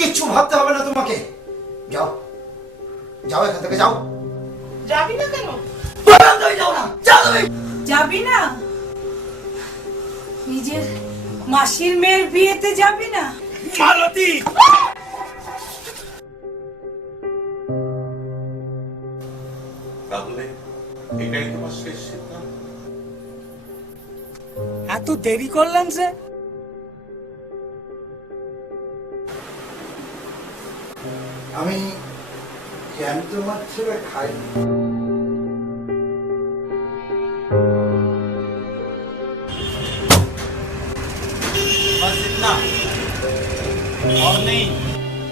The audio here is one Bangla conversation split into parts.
কিচ্ছু ভাবতে হবে না তোমাকে। যাও যাও, এখান থেকে যাও। যাবি না কেন? বললাম তুমি যাও না, যাও তুমি। যাবি না? নিজের মাসির মেয়ের বিয়েতে যাবি না? মালতী, তাহলে এটাই তোমার শেষ সিদ্ধান্ত? এত দেরি করলাম যে। আমি জ্যান্ত মাছ ছেড়ে খাই।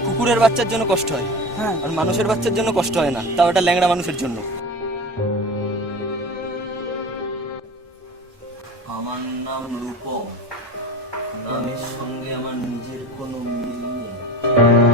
কুকুরের বাচ্চার জন্য কষ্ট হয়, হ্যাঁ, আর মানুষের বাচ্চার জন্য কষ্ট হয় না, তাও এটা ল্যাংড়া মানুষের জন্য। আমার নাম রূপম, নামের সঙ্গে আমার নিজের কোনো মিল নেই।